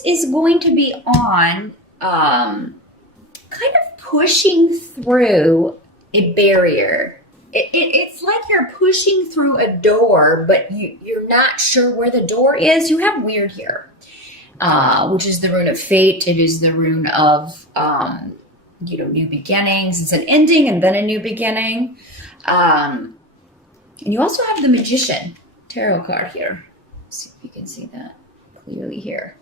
focus is going to be on kind of pushing through a barrier. It's like you're pushing through a door, but you're not sure where the door is. You have weird here, which is the rune of fate. It is the rune of, new beginnings. It's an ending and then a new beginning. And you also have the Magician tarot card here. Let's see if you can see that clearly here.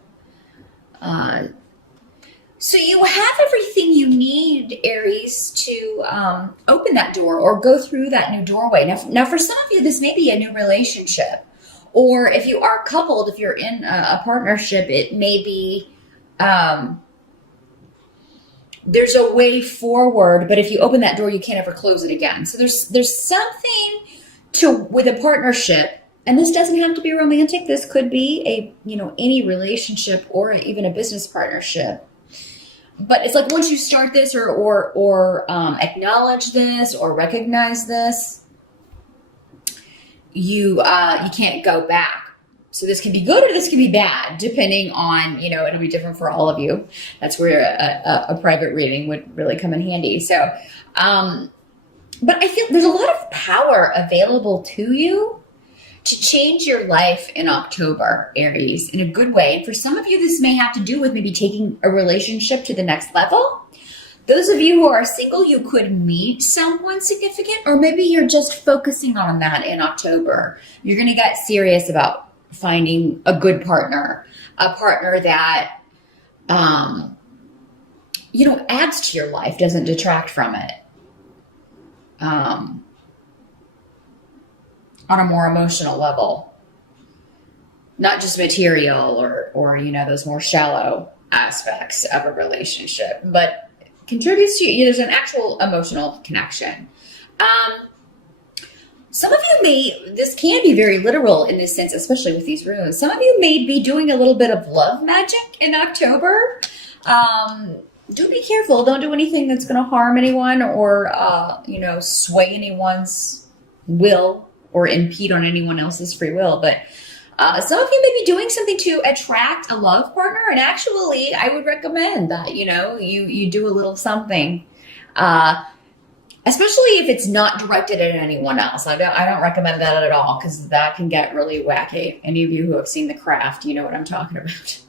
So you have everything you need, Aries, to open that door or go through that new doorway. Now, for some of you, this may be a new relationship. Or if you are coupled, if you're in a partnership, it may be there's a way forward, but if you open that door, you can't ever close it again. So there's something with a partnership, and this doesn't have to be romantic. This could be any relationship or even a business partnership. But it's like once you start this or acknowledge this or recognize this, you can't go back. So this can be good or this can be bad, depending on, it'll be different for all of you. That's where a private reading would really come in handy. So, but I feel there's a lot of power available to you to change your life in October, Aries, in a good way. And for some of you, this may have to do with maybe taking a relationship to the next level. Those of you who are single, you could meet someone significant, or maybe you're just focusing on that in October. You're going to get serious about finding a good partner, a partner that, adds to your life, doesn't detract from it. On a more emotional level, not just material or those more shallow aspects of a relationship, but contributes to there's an actual emotional connection. Some of you this can be very literal in this sense, especially with these runes. Some of you may be doing a little bit of love magic in October. Do be careful. Don't do anything that's going to harm anyone or, sway anyone's will or impede on anyone else's free will. But some of you may be doing something to attract a love partner. And actually, I would recommend that, you do a little something, especially if it's not directed at anyone else. I don't recommend that at all, because that can get really wacky. Any of you who have seen The Craft, you know what I'm talking about.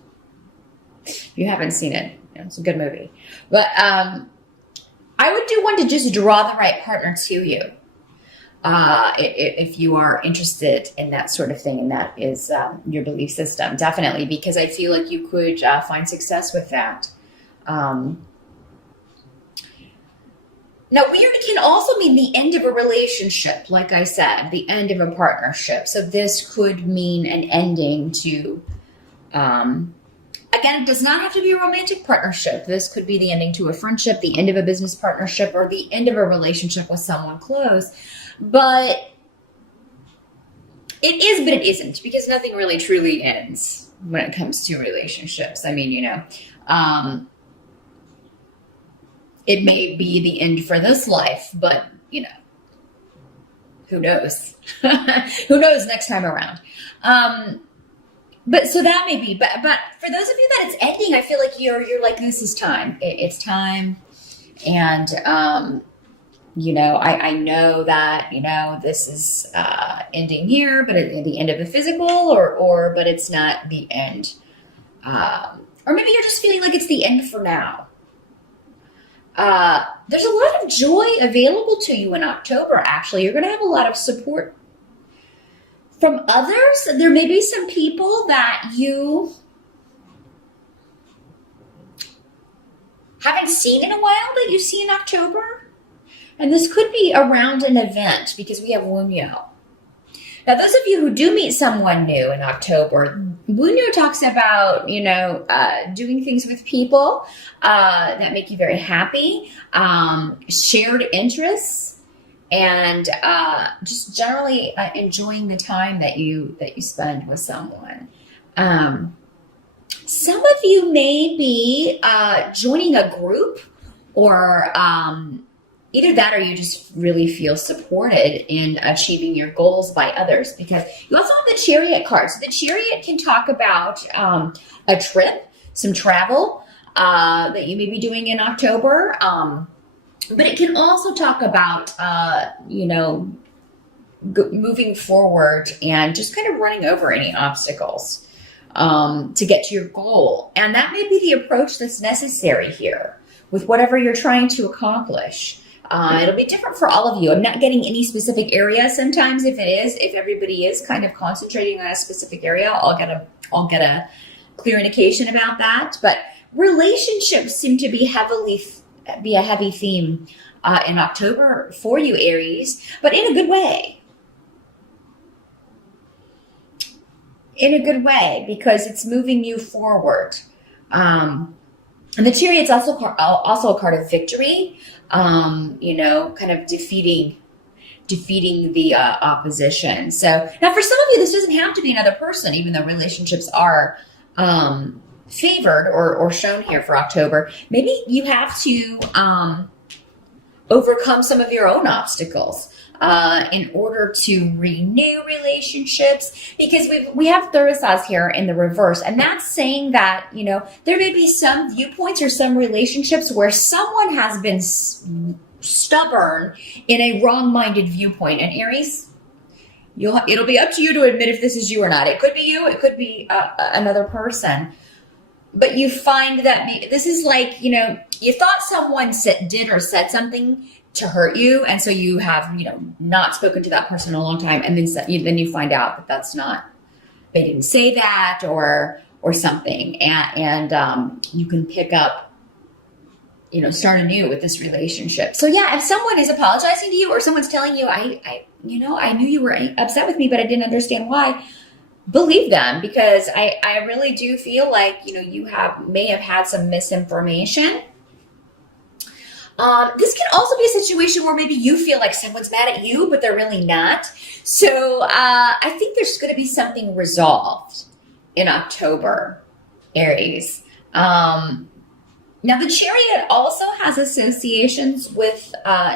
If you haven't seen it, it's a good movie. But I would do one to just draw the right partner to you. If you are interested in that sort of thing, and that is your belief system, definitely, because I feel like you could find success with that. Now, weird can also mean the end of a relationship, like I said, the end of a partnership. So this could mean an ending to, again, it does not have to be a romantic partnership. This could be the ending to a friendship, the end of a business partnership, or the end of a relationship with someone close. But it is, but it isn't, because nothing really truly ends when it comes to relationships. I mean, it may be the end for this life, but, who knows? Who knows next time around? But so that may be, but for those of you that it's ending, I feel like you're like, this is time. It's time. And, I know that, this is ending here, but at the end of the physical but it's not the end. Or maybe you're just feeling like it's the end for now. There's a lot of joy available to you in October, actually. You're going to have a lot of support from others. There may be some people that you haven't seen in a while that you see in October. And this could be around an event, because we have Wunyo. Now, those of you who do meet someone new in October, Wunyo talks about, doing things with people that make you very happy, shared interests, and just generally enjoying the time that you spend with someone. Some of you may be joining a group, or either that, or you just really feel supported in achieving your goals by others, because you also have the Chariot card. So the Chariot can talk about a trip. some travel that you may be doing in October. But it can also talk about, moving forward and just kind of running over any obstacles to get to your goal. And that may be the approach that's necessary here with whatever you're trying to accomplish. It'll be different for all of you. I'm not getting any specific area. Sometimes if everybody is kind of concentrating on a specific area, I'll get a clear indication about that. But relationships seem to be a heavy theme in October for you, Aries, but in a good way. In a good way, because it's moving you forward. And the Chariot's also a card of victory, kind of defeating the opposition. So now for some of you, this doesn't have to be another person, even though relationships are favored or shown here for October. Maybe you have to overcome some of your own obstacles in order to renew relationships, because we have Thursday here in the reverse, and that's saying that there may be some viewpoints or some relationships where someone has been stubborn in a wrong-minded viewpoint. And Aries, it'll be up to you to admit if this is you or not. It could be you, it could be another person. But you find that this is like, you thought someone did or said something to hurt you, and so you have, not spoken to that person in a long time, and then you find out that that's not, they didn't say that or something, and you can pick up, start anew with this relationship. So yeah, if someone is apologizing to you or someone's telling you, I knew you were upset with me, but I didn't understand why. Believe them, because I really do feel like, you may have had some misinformation. This can also be a situation where maybe you feel like someone's mad at you, but they're really not. So I think there's going to be something resolved in October, Aries. Now, the Chariot also has associations with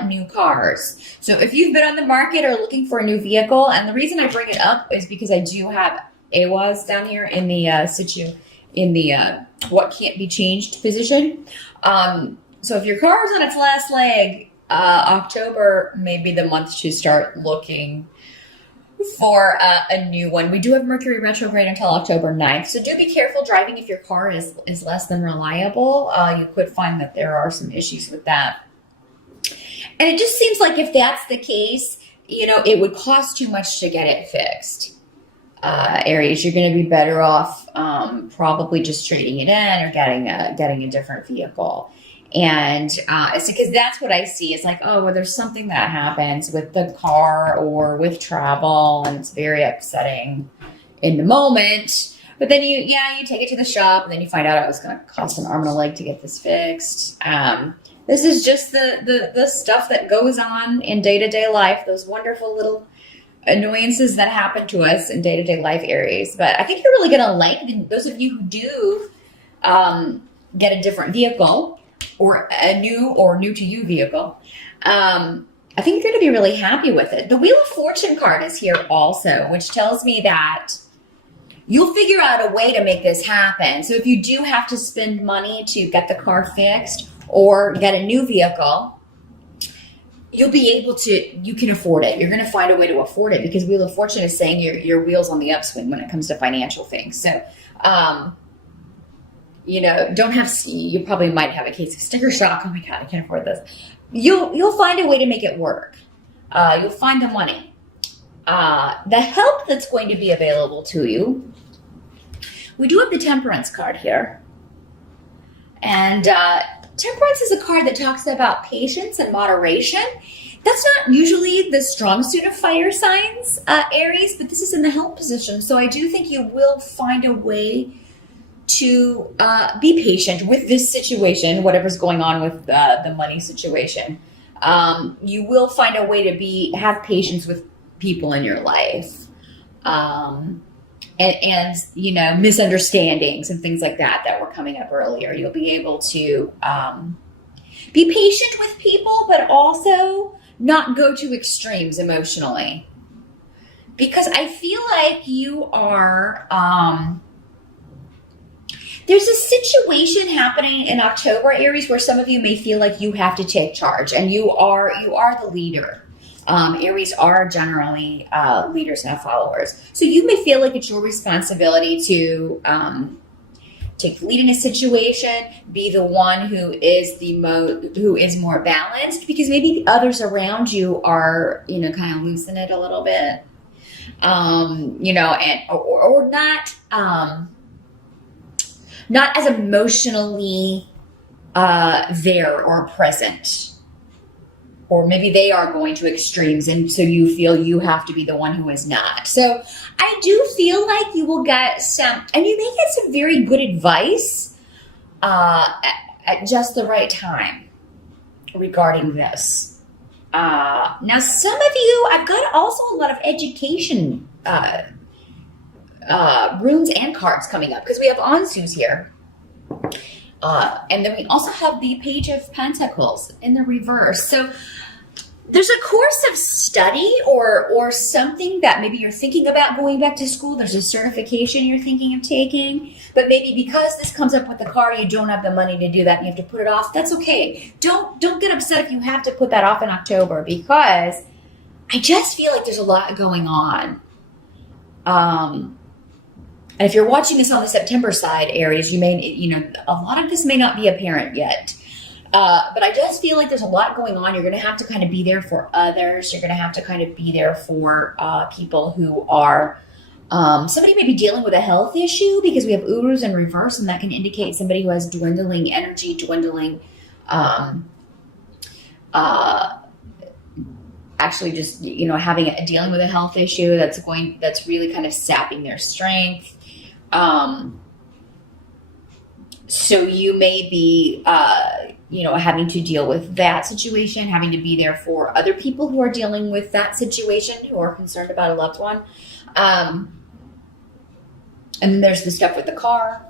new cars. So if you've been on the market or looking for a new vehicle, and the reason I bring it up is because I do have AWAS down here in the what can't be changed position. So if your car is on its last leg, October may be the month to start looking for a new one. We do have Mercury retrograde until October 9th. So do be careful driving if your car is less than reliable. You could find that there are some issues with that. And it just seems like if that's the case, it would cost too much to get it fixed. Aries, you're going to be better off probably just trading it in or getting a different vehicle. And it's because that's what I see. It's like, oh, well, there's something that happens with the car or with travel, and it's very upsetting in the moment. But then you take it to the shop, and then you find out it was going to cost an arm and a leg to get this fixed. This is just the stuff that goes on in day-to-day life, those wonderful little annoyances that happen to us in day-to-day life, Aries. But I think you're really going to like those of you who do get a different vehicle, or a new to you vehicle. I think you're going to be really happy with it. The Wheel of Fortune card is here also, which tells me that you'll figure out a way to make this happen. So if you do have to spend money to get the car fixed or get a new vehicle, you can afford it. You're going to find a way to afford it, because Wheel of Fortune is saying your wheel's on the upswing when it comes to financial things. So, you probably might have a case of sticker shock. Oh my God, I can't afford this. You'll find a way to make it work. You'll find the money. The help that's going to be available to you. We do have the Temperance card here. And Temperance is a card that talks about patience and moderation. That's not usually the strong suit of fire signs, Aries, but this is in the help position. So I do think you will find a way to be patient with this situation, whatever's going on with the money situation. You will find a way to have patience with people in your life, and misunderstandings and things like that were coming up earlier. You'll be able to be patient with people, but also not go to extremes emotionally, because I feel like you are There's a situation happening in October, Aries, where some of you may feel like you have to take charge, and you are the leader. Aries are generally leaders, not followers. So you may feel like it's your responsibility to take the lead in a situation, be the one who is more balanced, because maybe the others around you are, kind of losing it a little bit, or not as emotionally there or present. Or maybe they are going to extremes, and so you feel you have to be the one who is not. So I do feel like you will get and you may get some very good advice at just the right time regarding this. Now, some of you, I've got also a lot of education runes and cards coming up, because we have Ansus here. And then we also have the Page of Pentacles in the reverse. So there's a course of study or something that maybe you're thinking about going back to school. There's a certification you're thinking of taking, but maybe because this comes up with the car, you don't have the money to do that and you have to put it off. That's okay. Don't get upset if you have to put that off in October, because I just feel like there's a lot going on. And if you're watching this on the September side, Aries, you may, a lot of this may not be apparent yet. But I just feel like there's a lot going on. You're going to have to kind of be there for others. You're going to have to kind of be there for people who are, somebody may be dealing with a health issue, because we have Urus in reverse, and that can indicate somebody who has dwindling energy, actually just, dealing with a health issue that's really kind of sapping their strength. So you may be, having to deal with that situation, having to be there for other people who are dealing with that situation, who are concerned about a loved one. And then there's the stuff with the car.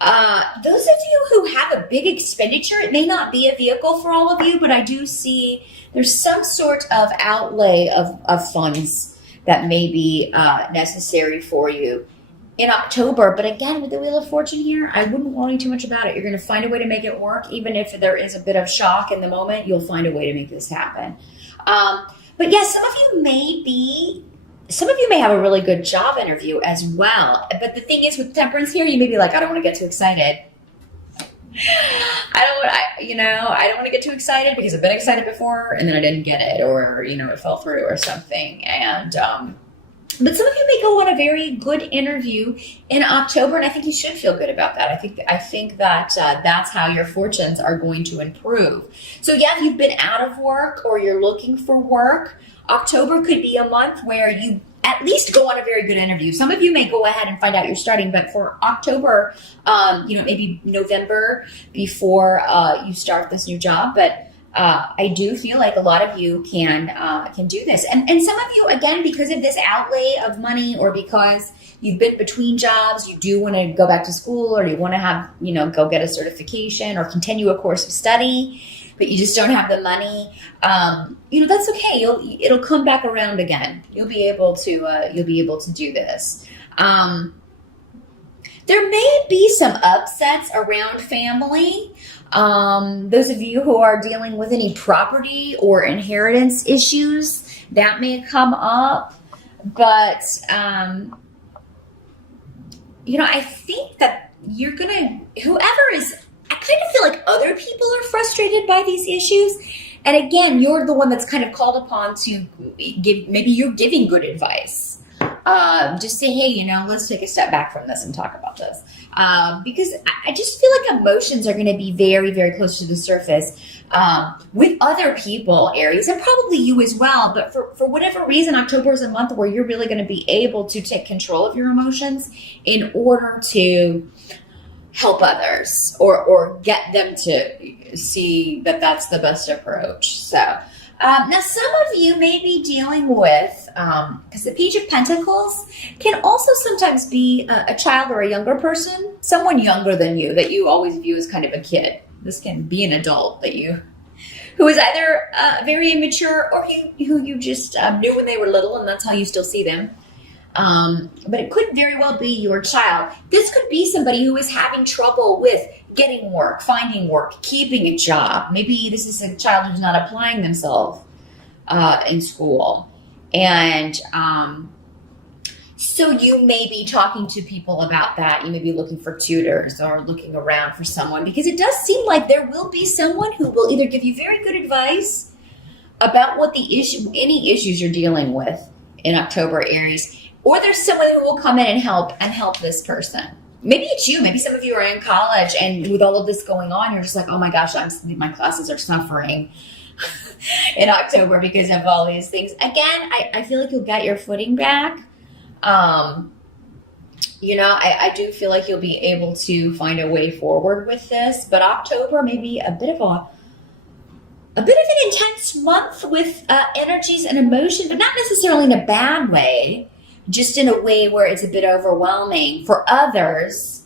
Those of you who have a big expenditure, it may not be a vehicle for all of you, but I do see there's some sort of outlay of funds that may be necessary for you in October. But again, with the Wheel of Fortune here, I wouldn't worry too much about it. You're going to find a way to make it work. Even if there is a bit of shock in the moment, you'll find a way to make this happen. But yes, some of you may have a really good job interview as well. But the thing is, with Temperance here, you may be like, I don't want to get too excited. I don't want to get too excited, because I've been excited before and then I didn't get it, or, it fell through or something. And, but some of you may go on a very good interview in October, and I think you should feel good about that. I think that that's how your fortunes are going to improve. So yeah, if you've been out of work or you're looking for work, October could be a month where you at least go on a very good interview. Some of you may go ahead and find out you're starting, but for October, maybe November before you start this new job. But I do feel like a lot of you can do this. And some of you, again, because of this outlay of money, or because you've been between jobs, you do want to go back to school, or you want to have, go get a certification or continue a course of study, but you just don't have the money. That's okay. It'll come back around again. You'll be able to do this. There may be some upsets around family. Those of you who are dealing with any property or inheritance issues, that may come up. But, I think that whoever is, I kind of feel like other people are frustrated by these issues. And again, you're the one that's kind of called upon to maybe you're giving good advice. Just say, hey, let's take a step back from this and talk about this. Because I just feel like emotions are going to be very, very close to the surface with other people, Aries, and probably you as well. But for whatever reason, October is a month where you're really going to be able to take control of your emotions in order to help others or get them to see that that's the best approach. So now some of you may be dealing with, because the Page of Pentacles can also sometimes be a child or a younger person, someone younger than you that you always view as kind of a kid. This can be an adult who is either very immature, or who you just knew when they were little, and that's how you still see them. But it could very well be your child. This could be somebody who is having trouble with getting work, finding work, keeping a job. Maybe this is a child who's not applying themselves in school. And so you may be talking to people about that. You may be looking for tutors or looking around for someone, because it does seem like there will be someone who will either give you very good advice about what any issues you're dealing with in October, Aries, or there's someone who will come in and help this person. Maybe it's you. Maybe some of you are in college, and with all of this going on, you're just like, oh my gosh, my classes are suffering in October because of all these things. Again, I feel like you'll get your footing back. I do feel like you'll be able to find a way forward with this, but October may be a bit of an intense month with energies and emotion, but not necessarily in a bad way, just in a way where it's a bit overwhelming for others,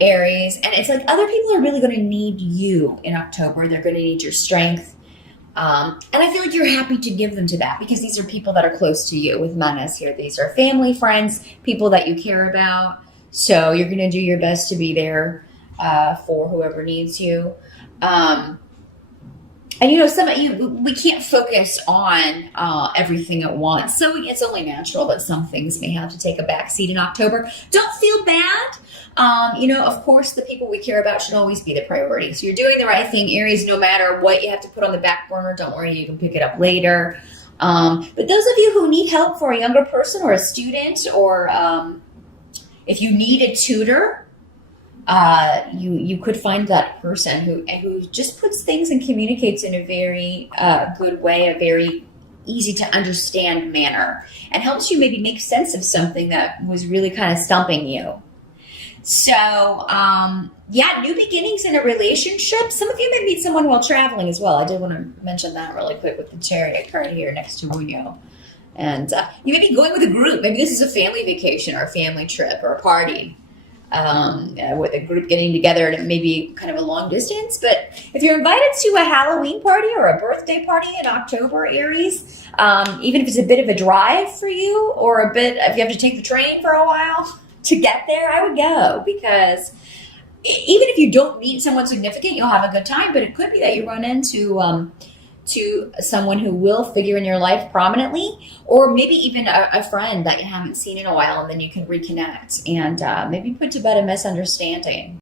Aries. And it's like other people are really going to need you in October. They're going to need your strength. And I feel like you're happy to give them to that, because these are people that are close to you with Manas here. These are family, friends, people that you care about. So you're going to do your best to be there for whoever needs you. And some of you, we can't focus on everything at once. So it's only natural that some things may have to take a back seat in October. Don't feel bad. Of course, the people we care about should always be the priority. So you're doing the right thing, Aries, no matter what you have to put on the back burner. Don't worry, you can pick it up later. But those of you who need help for a younger person or a student, or if you need a tutor, you could find that person who just puts things and communicates in a very good way, a very easy to understand manner, and helps you maybe make sense of something that was really kind of stumping you. So, new beginnings in a relationship. Some of you may meet someone while traveling as well. I did want to mention that really quick with the Chariot card here next to Rio. And you may be going with a group. Maybe this is a family vacation or a family trip or a party. With a group getting together, and it may be kind of a long distance. But if you're invited to a Halloween party or a birthday party in October, Aries, even if it's a bit of a drive for you, or if you have to take the train for a while to get there, I would go, because even if you don't meet someone significant, you'll have a good time. But it could be that you run into to someone who will figure in your life prominently, or maybe even a friend that you haven't seen in a while, and then you can reconnect and maybe put to bed a misunderstanding.